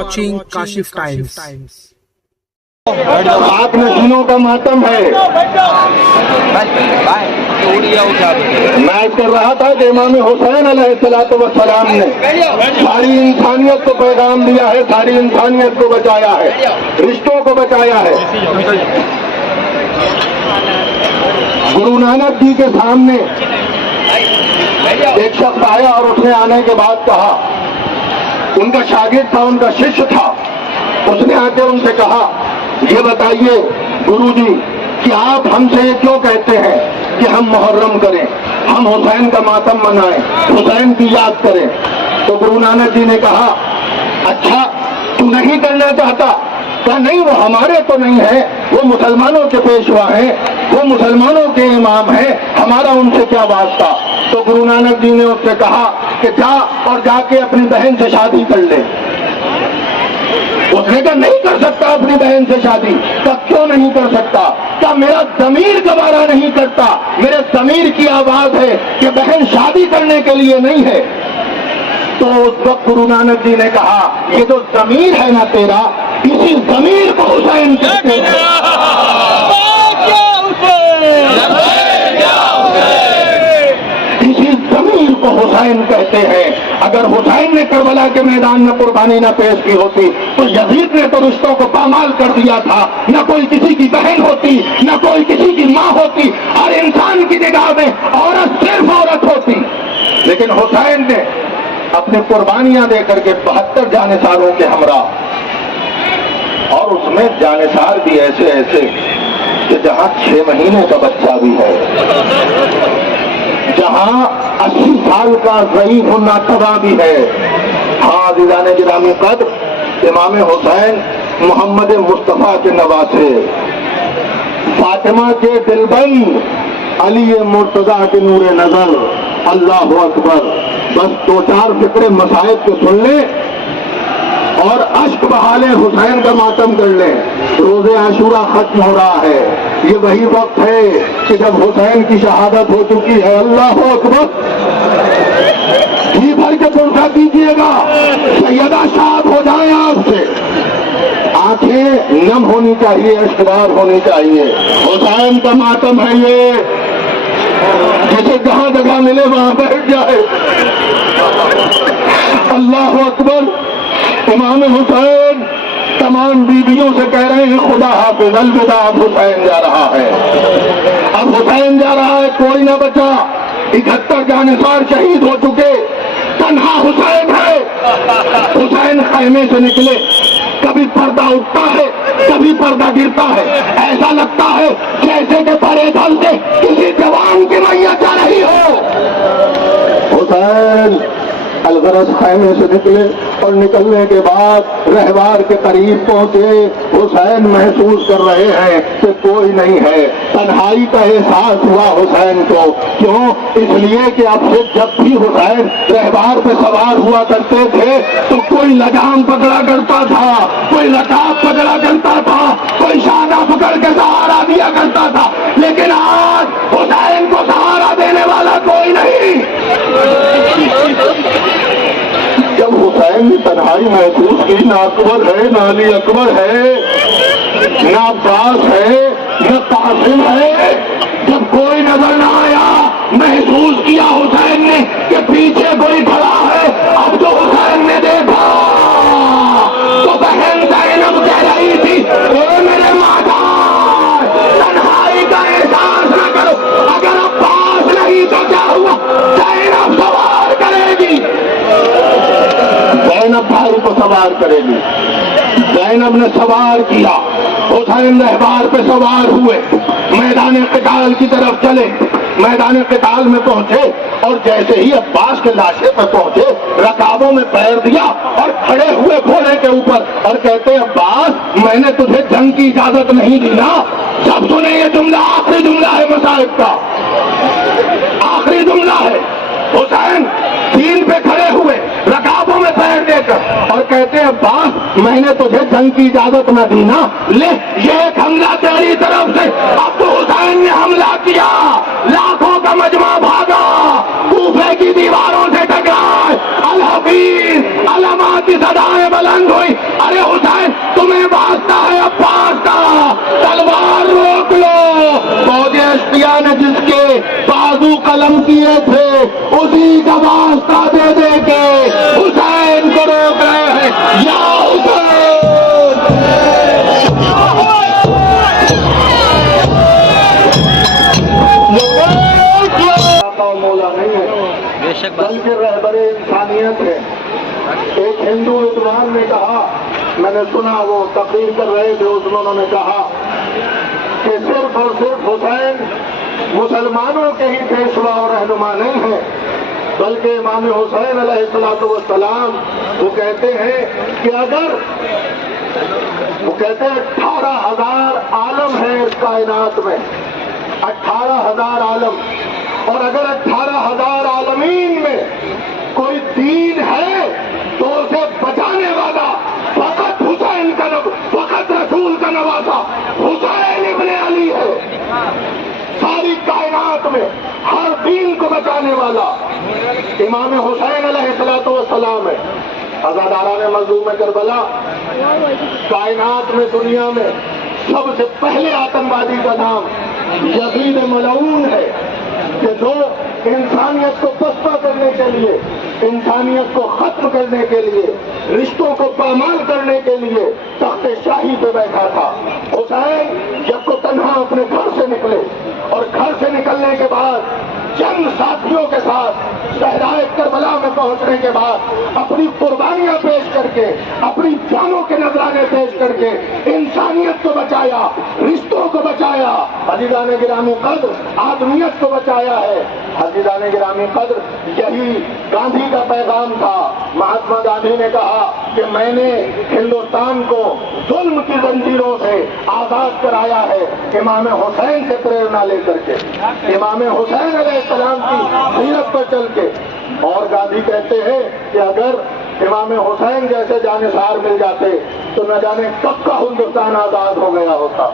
watching Kashif Times. पाक नशीनों का मातम है। मैं कर रहा था कि इमाम हुसैन अलैहिस्सलातु वस्सलाम ने सारी इंसानियत को पैगाम दिया है, सारी इंसानियत को बचाया है, रिश्तों को बचाया है। गुरु नानक जी के सामने एक शख्स आया और उसने आने के बाद कहा, उनका शागिर्द था, उनका शिष्य था, उसने आके उनसे कहा, ये बताइए गुरुजी कि आप हमसे ये क्यों कहते हैं कि हम मुहर्रम करें, हम हुसैन का मातम मनाएं, हुसैन की याद करें। तो गुरु नानक जी ने कहा, अच्छा तू नहीं करना चाहता? कहा नहीं, वो हमारे तो नहीं है, वो मुसलमानों के पेशवा हैं, वो मुसलमानों के इमाम हैं, हमारा उनसे क्या वास्ता। तो गुरु नानक जी ने उससे कहा कि जा और जाके अपनी बहन से शादी कर ले। उसने कहा नहीं कर सकता अपनी बहन से शादी। तब क्यों नहीं कर सकता? क्या मेरा ज़मीर गवारा नहीं करता? मेरे ज़मीर की आवाज है कि बहन शादी करने के लिए नहीं है। तो उस वक्त गुरु नानक जी ने कहा, ये जो ज़मीर है ना तेरा, इसी ज़मीर को हुसैन कहते हैं। इसी ज़मीर को हुसैन कहते हैं। अगर हुसैन ने करबला के मैदान में कुर्बानी न पेश की होती तो यजीद ने तो रिश्तों को पामाल कर दिया था। न कोई किसी की बहन होती, न कोई किसी की माँ होती, और इंसान की निगाह में औरत सिर्फ औरत होती। लेकिन हुसैन ने अपनी कुर्बानियां देकर के 72 जानेसारों के हमरा, और उसमें जानेसार भी ऐसे ऐसे कि जहां 6 महीने का बच्चा भी है, जहां 80 साल का ज़ईफ़ नातवा भी है। हाँ दीवाने गिरामी कद्र इमाम हुसैन मोहम्मद मुस्तफ़ा के नवासे, फातिमा के दिलबंद, अली मुर्तज़ा के नूरे नजर। अल्लाह अकबर। बस 2-4 फिक्रे मसाइब को सुन ले और अश्क बहा ले, हुसैन का मातम कर ले। रोज़े आशूरा खत्म हो रहा है, ये वही वक्त है कि जब हुसैन की शहादत हो चुकी है। अल्लाह अकबर। जी भर के पुरसा कीजिएगा, सैयदा शाद हो जाए आपसे। आंखें नम होनी चाहिए, अश्कबार होनी चाहिए। हुसैन का मातम है ये, जिसे जहां जगह मिले वहां बैठ जाए। अल्लाह अकबर। इमाम हुसैन तमाम बीवियों से कह रहे हैं, खुदा हाफिज, अलविदा, अब हुसैन जा रहा है, अब हुसैन जा रहा है, कोई ना बचा। 71 जानेसार शहीद हो चुके, तन्हा हुसैन है। हुसैन खैमे से निकले, कभी पर्दा उठता है, कभी पर्दा गिरता है, ऐसा लगता है जैसे कि परे धल से किसी जवान की मैया जा रही हो। हुसैन अलगरज खैमे से निकले और निकलने के बाद रहवार के करीब पहुंचे। हुसैन महसूस कर रहे हैं कि कोई नहीं है। तन्हाई का एहसास हुआ हुसैन को। क्यों? इसलिए कि अब से जब भी हुसैन रहवार पे सवार हुआ करते थे तो कोई लगाम पकड़ा करता था, कोई लटाप पकड़ा करता था, कोई शादा पकड़ के सहारा दिया करता था। लेकिन आज हुसैन को सहारा देने वाला कोई नहीं। जब हुसैन ने तन्हाई महसूस की, ना अकबर है, ना अली अकबर है, ना अब्बास है, ना कासिम है, जब कोई नजर न आया, महसूस किया हुसैन ने कि पीछे कोई खड़ा है। अब तो हुसैन ने देखा तो बहन ज़ैनब कह रही थी, ए मेरे माता, तन्हाई का एहसास न करो, अगर अब्बास नहीं तो क्या हुआ, ज़ैनब सवार करेगी, ज़ैनब भाई को सवार करेगी। ज़ैनब ने सवार किया, हुसैन रहबार पे सवार हुए, मैदान क़िताल की तरफ चले। मैदान क़िताल में पहुंचे और जैसे ही अब्बास के लाशे पर पहुंचे, रकाबों में पैर दिया और खड़े हुए घोड़े के ऊपर और कहते, अब्बास मैंने तुझे जंग की इजाजत नहीं दी ना। सब सुने, ये जुमला आखिरी जुमला है मसाइब का, आखिरी जुमला है। हुसैन दीन पे खड़े हुए, रकाबों में पैर देकर और कहते हैं, अब्बास मैंने तुझे जंग की इजाजत न दी ना, ले ये एक हमला तेरी तरफ से। अब तो हुसैन ने हमला किया, लाखों का मजमा भागा, कूफे की दीवारों से टकराए, अल हफीज अलमा की सदाएं बुलंद हुई, ارے حسین تمہیں واسطہ ہے عباس کا، تلوار روک لو۔ فوج اشقیا نے جس کے بازو قلم کیے تھے اسی کا واسطہ دے دے کے حسین کو روک رہے ہیں، یا حسین۔ مولا نہیں ہے بلکہ رہبر انسانیت ہے۔ ایک ہندو ویدوان نے کہا، میں نے سنا وہ تقریر کر رہے تھے، اس میں انہوں نے کہا کہ صرف اور صرف حسین مسلمانوں کے ہی پیشوا اور رہنما نہیں ہے، بلکہ امام حسین علیہ الصلوۃ والسلام وہ کہتے ہیں کہ اگر وہ کہتے ہیں 18,000 عالم ہیں اس کائنات میں، 18,000 عالم، اور اگر 18,000 عالمین میں کوئی دین ہے تو اسے بچانے والا فقط حسین کا فقط رسول کا نواسا حسین ابن علی ہے۔ ساری کائنات میں ہر دین کو بچانے والا امام حسین علیہ الصلوۃ والسلام ہے۔ عزاداران مظلوم کربلا، کائنات میں دنیا میں سب سے پہلے آتنوادی کا نام یزید ملعون ہے، کہ جو انسانیت کو پستہ کرنے کے لیے، انسانیت کو ختم کرنے کے لیے، رشتوں کو پامال کرنے کے لیے تخت شاہی پہ بیٹھا تھا۔ حسین جب کو تنہا اپنے گھر سے نکلے، اور گھر سے نکلنے کے بعد چند ساتھیوں کے ساتھ صحرائے کربلا میں پہنچنے کے بعد اپنی قربانیاں پیش کر کے، اپنی جانوں کے نذرانے پیش کر کے انسانیت کو بچایا، رشتوں کو بچایا، عزیزان گرامی قدر آدمیت کو بچایا ہے۔ عزیزان گرامی قدر یہی گاندھی کا پیغام تھا۔ مہاتما گاندھی نے کہا کہ میں نے ہندوستان کو ظلم کی زنجیروں سے آزاد کرایا ہے امام حسین سے پریرنا لے کر کے، امام حسین علیہ السلام کی سیرت پر چل کے۔ اور گاندھی کہتے ہیں کہ اگر امام حسین جیسے جانثار مل جاتے تو نہ جانے کب کا ہندوستان آزاد ہو گیا ہوتا۔